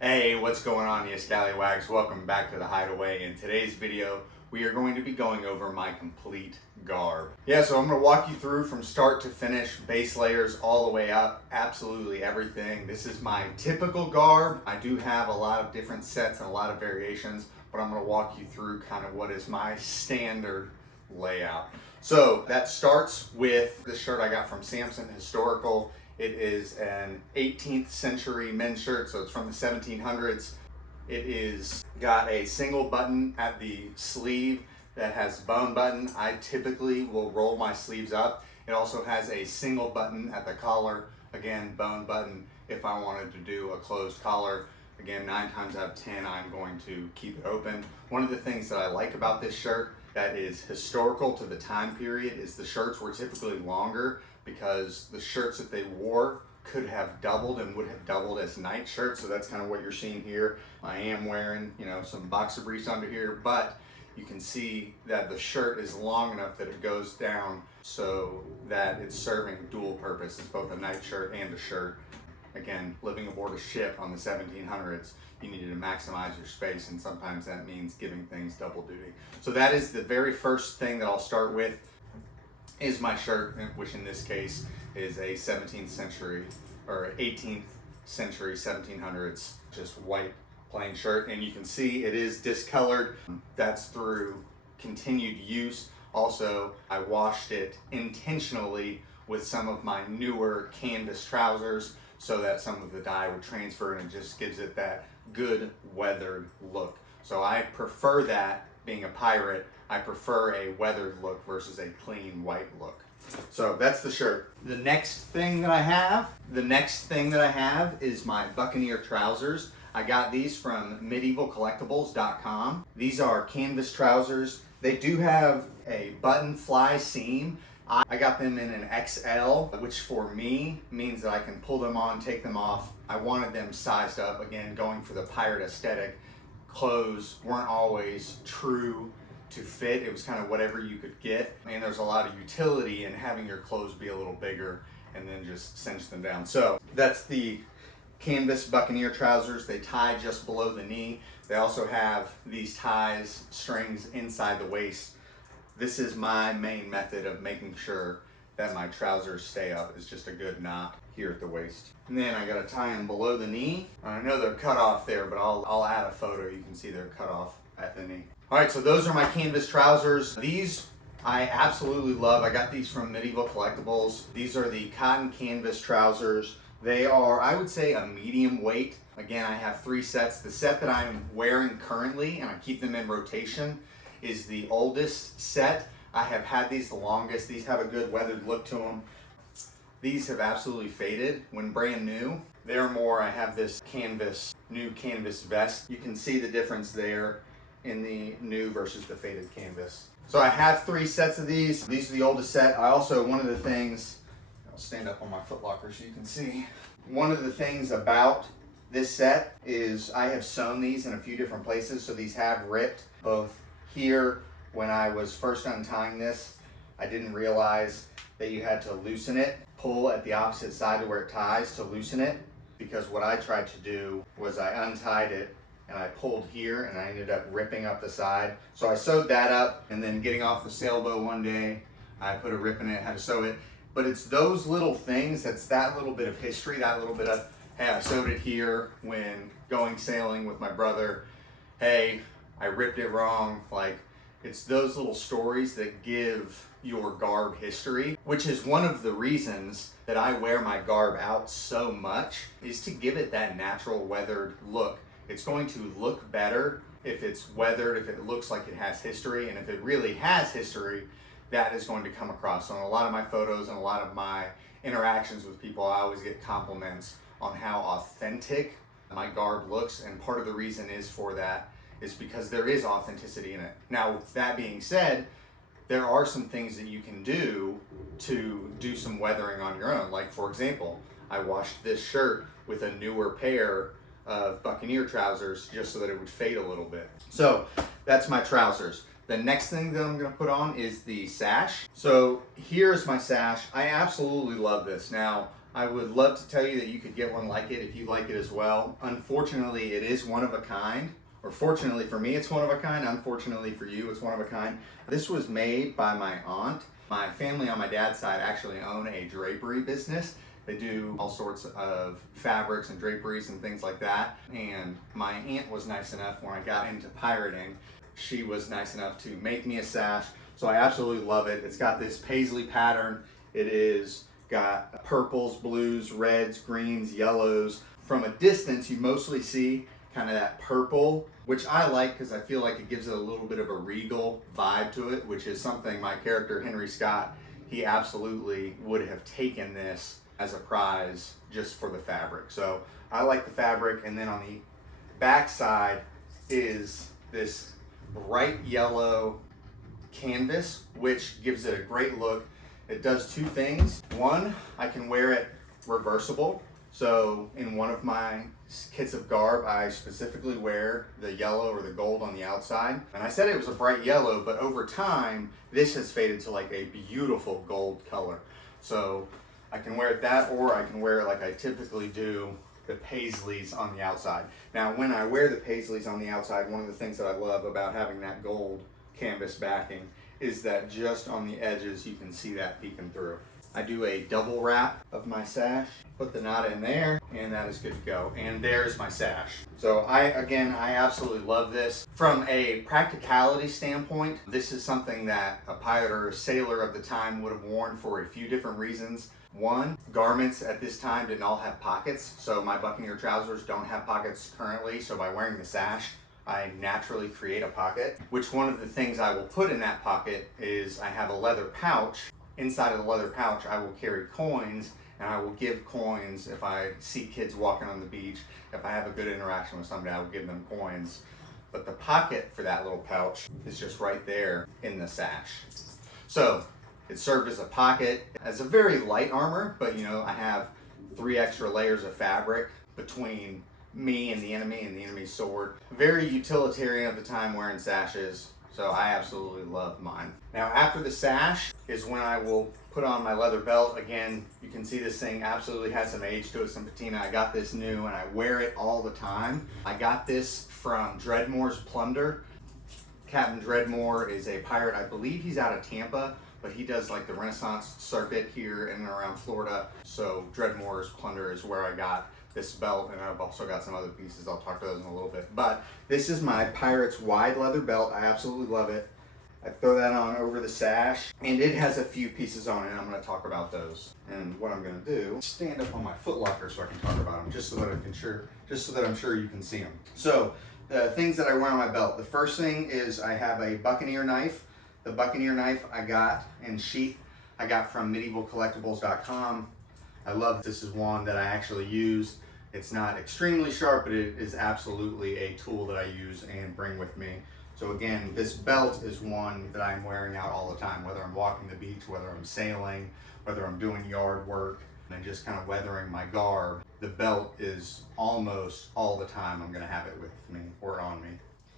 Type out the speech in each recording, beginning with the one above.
Hey, what's going on, you scallywags? Welcome back to the Hideaway. In today's video, we are going to be going over my complete garb. Yeah, so I'm going to walk you through from start to finish, base layers all the way up, absolutely everything. This is my typical garb. I do have a lot of different sets and a lot of variations, but I'm going to walk you through kind of what is my standard layout. So that starts with the shirt I got from Samson Historical. It is an 18th century men's shirt, so it's from the 1700s. It is got a single button at the sleeve that has bone button. I typically will roll my sleeves up. It also has a single button at the collar, again, bone button. If I wanted to do a closed collar, again, 9 times out of 10, I'm going to keep it open. One of the things that I like about this shirt that is historical to the time period is the shirts were typically longer, because the shirts that they wore could have doubled and would have doubled as night shirts. So that's kind of what you're seeing here. I am wearing, some boxer briefs under here, but you can see that the shirt is long enough that it goes down so that it's serving dual purpose. It's both a night shirt and a shirt. Again, living aboard a ship on the 1700s, you needed to maximize your space, and sometimes that means giving things double duty. So that is the very first thing that I'll start with, is my shirt, which in this case is a 17th century or 18th century 1700s just white plain shirt, and you can see it is discolored. That's through continued use. Also, I washed it intentionally with some of my newer canvas trousers so that some of the dye would transfer, and it just gives it that good weathered look. So I prefer that. Being a pirate, I prefer a weathered look versus a clean white look. So that's the shirt. The next thing that I have is my Buccaneer trousers. I got these from medievalcollectibles.com. These are canvas trousers. They do have a button fly seam. I got them in an XL, which for me means that I can pull them on, take them off. I wanted them sized up, again, going for the pirate aesthetic. Clothes weren't always true to fit. It was kind of whatever you could get. And there's a lot of utility in having your clothes be a little bigger and then just cinch them down. So that's the canvas Buccaneer trousers. They tie just below the knee. They also have these ties, strings inside the waist. This is my main method of making sure that my trousers stay up, is just a good knot here at the waist. And then I gotta tie them below the knee. I know they're cut off there, but I'll add a photo. You can see they're cut off at the knee. All right, so those are my canvas trousers. These I absolutely love. I got these from Medieval Collectibles. These are the cotton canvas trousers. They are, I would say, a medium weight. Again, I have 3 sets. The set that I'm wearing currently, and I keep them in rotation, is the oldest set. I have had these the longest. These have a good weathered look to them. These have absolutely faded when brand new. They're more, I have this new canvas vest. You can see the difference there in the new versus the faded canvas. So I have 3 sets of these. These are the oldest set. I also, one of the things, I'll stand up on my foot locker so you can see. One of the things about this set is I have sewn these in a few different places. So these have ripped both here. When I was first untying this, I didn't realize that you had to loosen it, pull at the opposite side to where it ties to loosen it, because what I tried to do was I untied it and I pulled here and I ended up ripping up the side. So I sewed that up, and then getting off the sailboat one day, I put a rip in it, had to sew it. But it's those little things, that's that little bit of history, that little bit of, hey, I sewed it here when going sailing with my brother. Hey, I ripped it wrong. It's those little stories that give your garb history, which is one of the reasons that I wear my garb out so much, is to give it that natural weathered look. It's going to look better if it's weathered, if it looks like it has history, and if it really has history, that is going to come across. So in a lot of my photos and a lot of my interactions with people, I always get compliments on how authentic my garb looks, and part of the reason is for that is because there is authenticity in it. Now, that being said, there are some things that you can do to do some weathering on your own. Like, for example, I washed this shirt with a newer pair of Buccaneer trousers just so that it would fade a little bit. So that's my trousers. The next thing that I'm gonna put on is the sash. So here's my sash. I absolutely love this. Now, I would love to tell you that you could get one like it if you like it as well. Unfortunately, it is one of a kind. Or fortunately for me, it's one of a kind. Unfortunately for you, it's one of a kind. This was made by my aunt. My family on my dad's side actually own a drapery business. They do all sorts of fabrics and draperies and things like that. And my aunt was nice enough when I got into pirating, she was nice enough to make me a sash. So I absolutely love it. It's got this paisley pattern. It is got purples, blues, reds, greens, yellows. From a distance, you mostly see kind of that purple, which I like because I feel like it gives it a little bit of a regal vibe to it, which is something my character Henry Scott, he absolutely would have taken this as a prize just for the fabric. So I like the fabric. And then on the back side is this bright yellow canvas, which gives it a great look. It does two things. One, I can wear it reversible. So in one of my kits of garb, I specifically wear the yellow or the gold on the outside. And I said it was a bright yellow, but over time, this has faded to like a beautiful gold color. So I can wear it that, or I can wear it like I typically do, the paisleys on the outside. Now, when I wear the paisleys on the outside, one of the things that I love about having that gold canvas backing is that just on the edges, you can see that peeking through. I do a double wrap of my sash, put the knot in there, and that is good to go. And there's my sash. So I absolutely love this. From a practicality standpoint, this is something that a pilot or a sailor of the time would have worn for a few different reasons. One, garments at this time didn't all have pockets. So my buccaneer trousers don't have pockets currently. So by wearing the sash, I naturally create a pocket, which one of the things I will put in that pocket is I have a leather pouch. Inside of the leather pouch, I will carry coins, and I will give coins if I see kids walking on the beach. If I have a good interaction with somebody, I will give them coins. But the pocket for that little pouch is just right there in the sash. So it served as a pocket, as a very light armor, but you know, I have 3 extra layers of fabric between me and the enemy's sword. Very utilitarian at the time wearing sashes. So I absolutely love mine. Now after the sash is when I will put on my leather belt. Again, you can see this thing absolutely has some age to it, some patina. I got this new and I wear it all the time. I got this from Dreadmore's Plunder. Captain Dreadmore is a pirate. I believe he's out of Tampa, but he does like the Renaissance circuit here in and around Florida. So Dreadmore's Plunder is where I got this belt, and I've also got some other pieces. I'll talk to those in a little bit. But this is my Pirate's wide leather belt. I absolutely love it. I throw that on over the sash, and it has a few pieces on it, and I'm going to talk about those. And what I'm going to do is stand up on my foot locker so I can talk about them, just so that I'm sure you can see them. So the things that I wear on my belt. The first thing is I have a buccaneer knife. The buccaneer knife I got in sheath. I got from medievalcollectibles.com. I love this is one that I actually use. It's not extremely sharp, but it is absolutely a tool that I use and bring with me. So again, this belt is one that I'm wearing out all the time, whether I'm walking the beach, whether I'm sailing, whether I'm doing yard work, and just kind of weathering my garb. The belt is almost all the time I'm gonna have it with me or on me,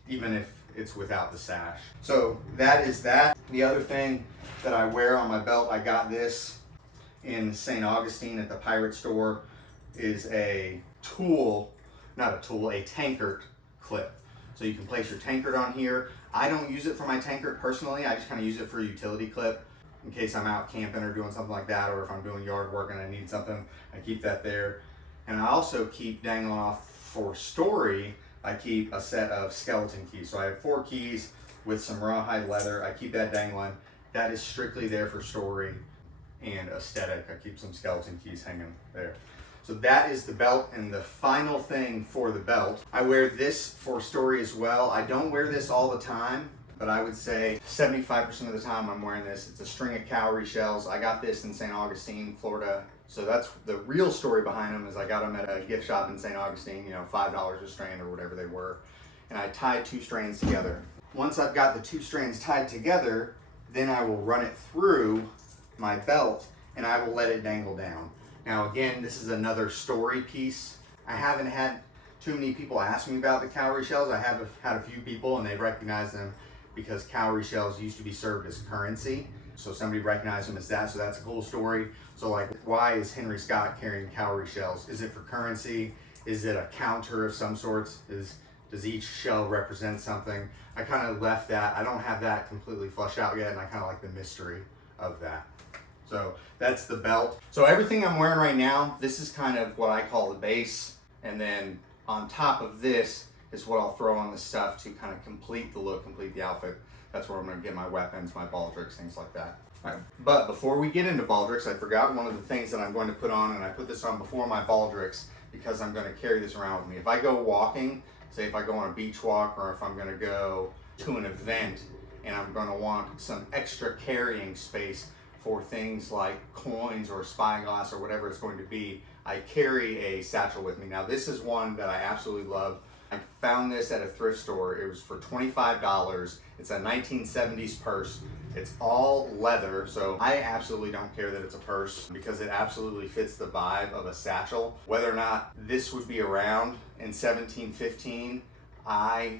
even if it's without the sash. So that is that. The other thing that I wear on my belt, I got this in St. Augustine at the pirate store, is a tankard clip. So you can place your tankard on here. I don't use it for my tankard personally. I just kind of use it for a utility clip in case I'm out camping or doing something like that, or if I'm doing yard work and I need something, I keep that there. And I also keep dangling off for story. I keep a set of skeleton keys. So I have 4 keys with some rawhide leather. I keep that dangling. That is strictly there for story and aesthetic. I keep some skeleton keys hanging there. So that is the belt. And the final thing for the belt, I wear this for story as well. I don't wear this all the time, but I would say 75% of the time I'm wearing this. It's a string of cowrie shells. I got this in St. Augustine, Florida. So that's the real story behind them, is I got them at a gift shop in St. Augustine, you know, $5 a strand or whatever they were. And I tied 2 strands together. Once I've got the 2 strands tied together, then I will run it through my belt and I will let it dangle down. Now again, this is another story piece. I haven't had too many people ask me about the cowrie shells. I have had a few people and they recognize them because cowrie shells used to be served as currency. So somebody recognized him as that, so that's a cool story. So like, why is Henry Scott carrying cowrie shells? Is it for currency? Is it a counter of some sorts? Does each shell represent something? I kind of left that. I don't have that completely fleshed out yet, and I kind of like the mystery of that. So that's the belt. So everything I'm wearing right now, this is kind of what I call the base. And then on top of this is what I'll throw on the stuff to kind of complete the look, complete the outfit. That's where I'm gonna get my weapons, my Baldrics, things like that. All right. But before we get into Baldrics, I forgot one of the things that I'm going to put on, and I put this on before my Baldrics because I'm gonna carry this around with me. If I go walking, say if I go on a beach walk, or if I'm gonna go to an event and I'm gonna want some extra carrying space for things like coins or spyglass or whatever it's going to be, I carry a satchel with me. Now this is one that I absolutely love. I found this at a thrift store. It was for $25. It's a 1970s purse. It's all leather, so I absolutely don't care that it's a purse because it absolutely fits the vibe of a satchel. Whether or not this would be around in 1715, I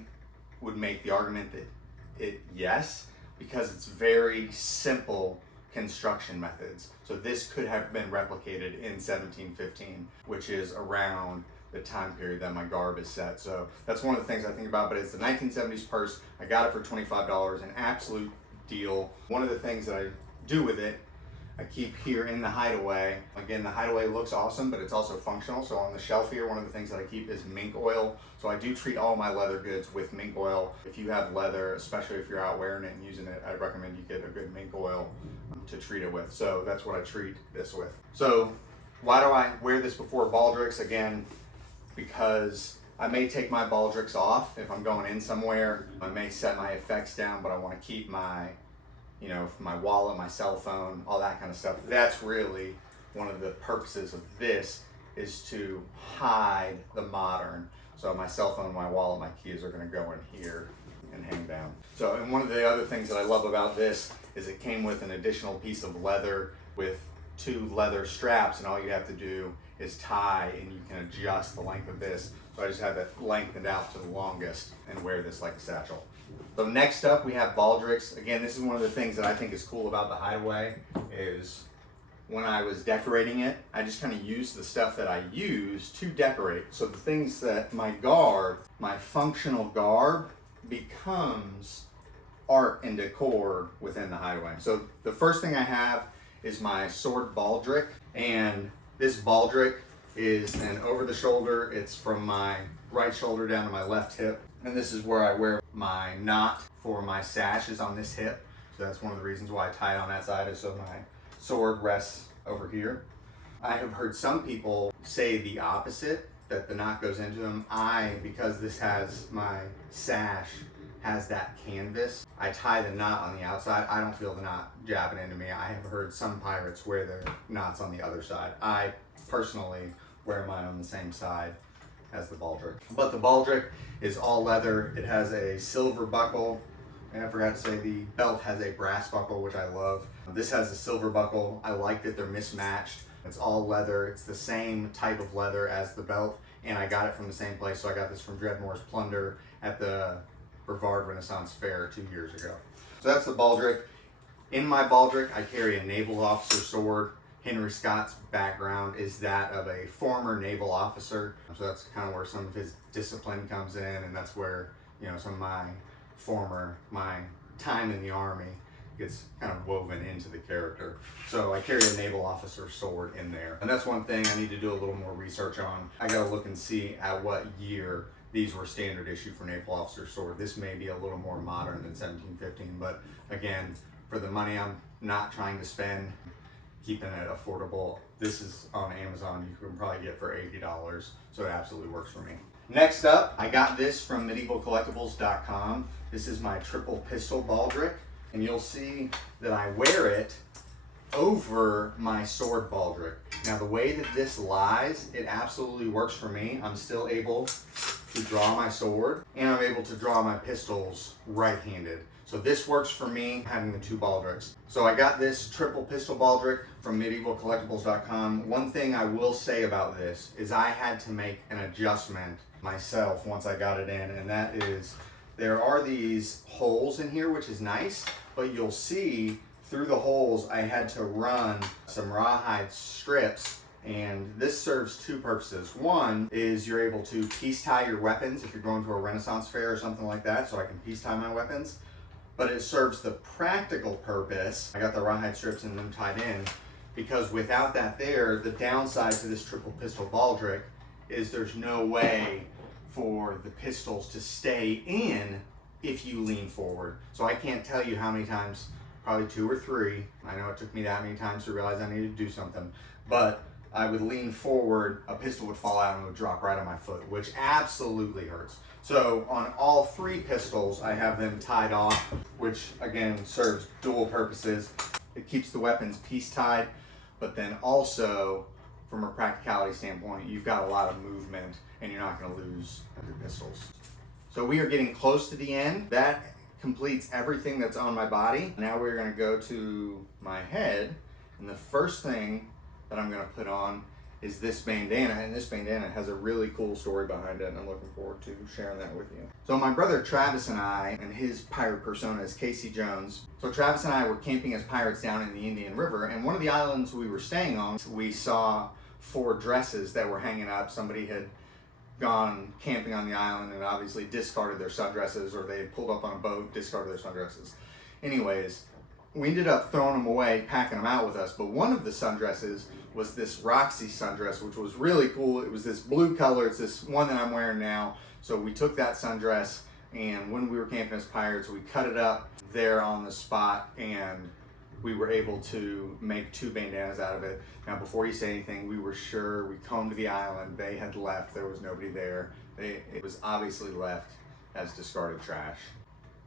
would make the argument that yes, because it's very simple construction methods. So this could have been replicated in 1715, which is around the time period that my garb is set. So that's one of the things I think about, but it's the 1970s purse. I got it for $25, an absolute deal. One of the things that I do with it, I keep here in the hideaway. Again, the hideaway looks awesome, but it's also functional. So on the shelf here, one of the things that I keep is mink oil. So I do treat all my leather goods with mink oil. If you have leather, especially if you're out wearing it and using it, I recommend you get a good mink oil to treat it with. So that's what I treat this with. So why do I wear this before Baldrics? Again, because I may take my Baldrics off if I'm going in somewhere. I may set my effects down, but I want to keep my, you know, my wallet, my cell phone, all that kind of stuff. That's really one of the purposes of this, is to hide the modern. So my cell phone, my wallet, my keys are going to go in here and hang down. So, and one of the other things that I love about this is it came with an additional piece of leather with 2 leather straps, and all you have to do is tie, and you can adjust the length of this. So I just have it lengthened out to the longest and wear this like a satchel. So next up we have Baldrics. Again, this is one of the things that I think is cool about the hideaway, is when I was decorating it, I just kind of used the stuff that I use to decorate. So the things that my garb, my functional garb, becomes art and decor within the hideaway. So the first thing I have is my sword Baldric, and this Baldric is an over the shoulder. It's from my right shoulder down to my left hip, and this is where I wear my knot for my sash is on this hip. So that's one of the reasons why I tie it on that side, is so my sword rests over here. I have heard some people say the opposite, that the knot goes into them. Because this has my sash, has that canvas, I tie the knot on the outside. I don't feel the knot jabbing into me. I have heard some pirates wear their knots on the other side. I personally wear mine on the same side as the Baldric. But the Baldric is all leather. It has a silver buckle, and I forgot to say the belt has a brass buckle, which I love. This has a silver buckle. I like that they're mismatched. It's all leather. It's the same type of leather as the belt, and I got it from the same place. So I got this from Dreadmore's Plunder at the Brevard Renaissance Fair 2 years ago. So that's the Baldric. In my Baldric, I carry a naval officer sword. Henry Scott's background is that of a former naval officer. So that's kind of where some of his discipline comes in, and that's where, you know, some of my time in the Army gets kind of woven into the character. So I carry a naval officer sword in there. And that's one thing I need to do a little more research on. I gotta look and see at what year these were standard issue for naval officer sword. This may be a little more modern than 1715, but again, for the money I'm not trying to spend, keeping it affordable, this is on Amazon. You can probably get for $80, so it absolutely works for me. Next up, I got this from medievalcollectibles.com. This is my triple pistol Baldric, and you'll see that I wear it over my sword Baldric. Now the way that this lies, it absolutely works for me. I'm still able to draw my sword, and I'm able to draw my pistols right-handed. So this works for me, having the 2 Baldrics. So I got this triple pistol Baldric from medievalcollectibles.com. One thing I will say about this is I had to make an adjustment myself once I got it in, and that is there are these holes in here, which is nice, but you'll see through the holes I had to run some rawhide strips, and this serves two purposes. One is you're able to piece tie your weapons if you're going to a Renaissance fair or something like that, so I can piece tie my weapons. But it serves the practical purpose. I got the rawhide strips and them tied in, because without that there, the downside to this triple pistol Baldric is there's no way for the pistols to stay in if you lean forward. So I can't tell you how many times, probably 2 or 3. I know it took me that many times to realize I needed to do something, but I would lean forward, a pistol would fall out and it would drop right on my foot, which absolutely hurts. So on all 3 pistols, I have them tied off, which again serves dual purposes. It keeps the weapons piece tied, but then also from a practicality standpoint, you've got a lot of movement and you're not going to lose your pistols. So we are getting close to the end. That completes everything that's on my body. Now we're going to go to my head, and the first thing that I'm going to put on is this bandana, and this bandana has a really cool story behind it, and I'm looking forward to sharing that with you. So my brother Travis and I, and his pirate persona is Casey Jones. So Travis and I were camping as pirates down in the Indian River, and one of the islands we were staying on, we saw 4 dresses that were hanging up. Somebody had gone camping on the island and obviously discarded their sundresses, or they had pulled up on a boat, discarded their sundresses. Anyways, we ended up throwing them away, packing them out with us, but one of the sundresses was this Roxy sundress, which was really cool. It was this blue color. It's this one that I'm wearing now. So we took that sundress, and when we were camping as pirates, we cut it up there on the spot, and we were able to make 2 bandanas out of it. Now, before you say anything, we were sure, we combed the island, they had left, there was nobody there. It was obviously left as discarded trash.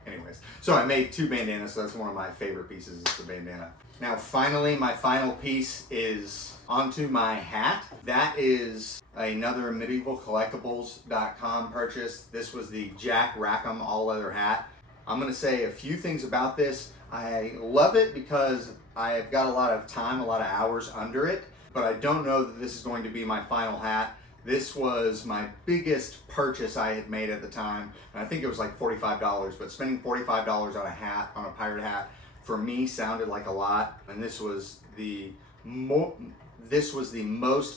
Anyways, so I made 2 bandanas, so that's one of my favorite pieces, is the bandana. Now, finally, my final piece is onto my hat. That is another medievalcollectibles.com purchase. This was the Jack Rackham all leather hat. I'm gonna say a few things about this. I love it because I've got a lot of time, a lot of hours under it, but I don't know that this is going to be my final hat. This was my biggest purchase I had made at the time, and I think it was like $45, but spending $45 on a hat, on a pirate hat, for me sounded like a lot, and this was the most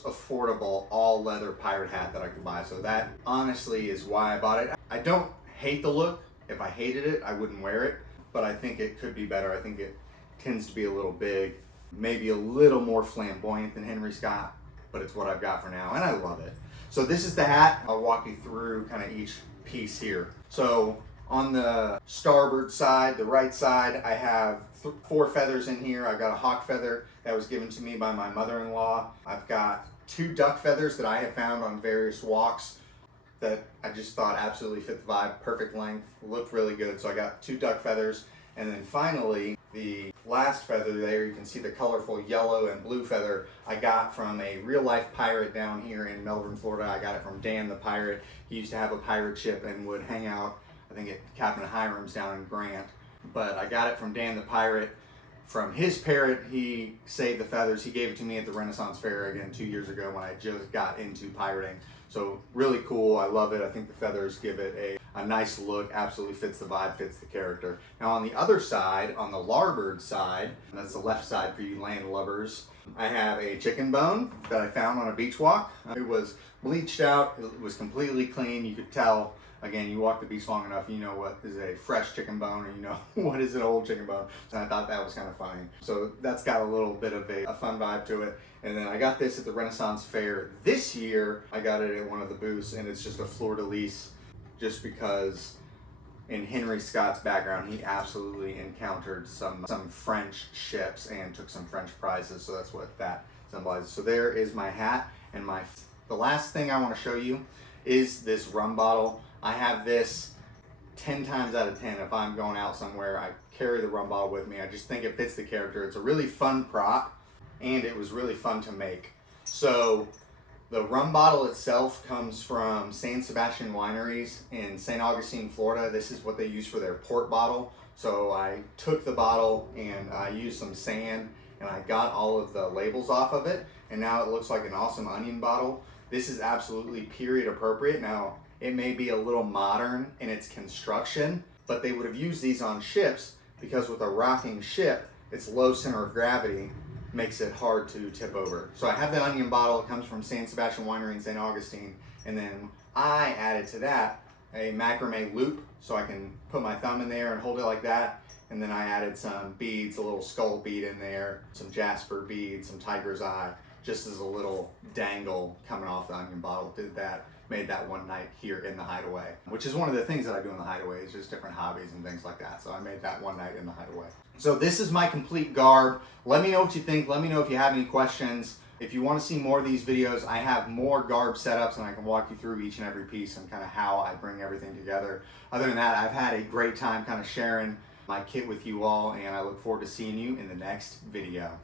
affordable all leather pirate hat that I could buy, so that honestly is why I bought it. I don't hate the look. If I hated it, I wouldn't wear it, but I think it could be better. I think it tends to be a little big, maybe a little more flamboyant than Henry Scott, but it's what I've got for now, and I love it. So this is the hat. I'll walk you through kind of each piece here. So on the starboard side, the right side, I have 4 feathers in here. I've got a hawk feather that was given to me by my mother-in-law. I've got 2 duck feathers that I have found on various walks that I just thought absolutely fit the vibe, perfect length, looked really good. So I got 2 duck feathers. And then finally, the last feather there, you can see the colorful yellow and blue feather I got from a real life pirate down here in Melbourne, Florida. I got it from Dan the Pirate. He used to have a pirate ship and would hang out, I think, at Captain Hiram's down in Grant. But I got it from Dan the Pirate. From his parrot, he saved the feathers. He gave it to me at the Renaissance Fair again 2 years ago when I just got into pirating. So really cool. I love it. I think the feathers give it a nice look. Absolutely fits the vibe, fits the character. Now on the other side, on the larboard side, and that's the left side for you landlubbers, I have a chicken bone that I found on a beach walk. It was bleached out. It was completely clean. You could tell. Again, you walk the beach long enough, you know what is a fresh chicken bone, and you know what is an old chicken bone. So I thought that was kind of funny. So that's got a little bit of a fun vibe to it. And then I got this at the Renaissance Fair this year. I got it at one of the booths, and it's just a fleur-de-lis, just because in Henry Scott's background, he absolutely encountered some French ships and took some French prizes. So that's what that symbolizes. So there is my hat, and the last thing I want to show you is this rum bottle. I have this 10 times out of 10 if I'm going out somewhere. I carry the rum bottle with me. I just think it fits the character. It's a really fun prop, and it was really fun to make. So the rum bottle itself comes from San Sebastian Wineries in St. Augustine, Florida. This is what they use for their port bottle. So I took the bottle and I used some sand, and I got all of the labels off of it, and now it looks like an awesome onion bottle. This is absolutely period appropriate. Now, it may be a little modern in its construction, but they would have used these on ships because with a rocking ship, its low center of gravity makes it hard to tip over. So I have the onion bottle. It comes from San Sebastian Winery in St. Augustine. And then I added to that a macrame loop, so I can put my thumb in there and hold it like that. And then I added some beads, a little skull bead in there, some jasper beads, some tiger's eye, just as a little dangle coming off the onion bottle. Did that, made that one night here in the Hideaway, which is one of the things that I do in the Hideaway, is just different hobbies and things like that. So I made that one night in the Hideaway. So this is my complete garb. Let me know what you think. Let me know if you have any questions. If you want to see more of these videos, I have more garb setups and I can walk you through each and every piece and kind of how I bring everything together. Other than that, I've had a great time kind of sharing my kit with you all, and I look forward to seeing you in the next video.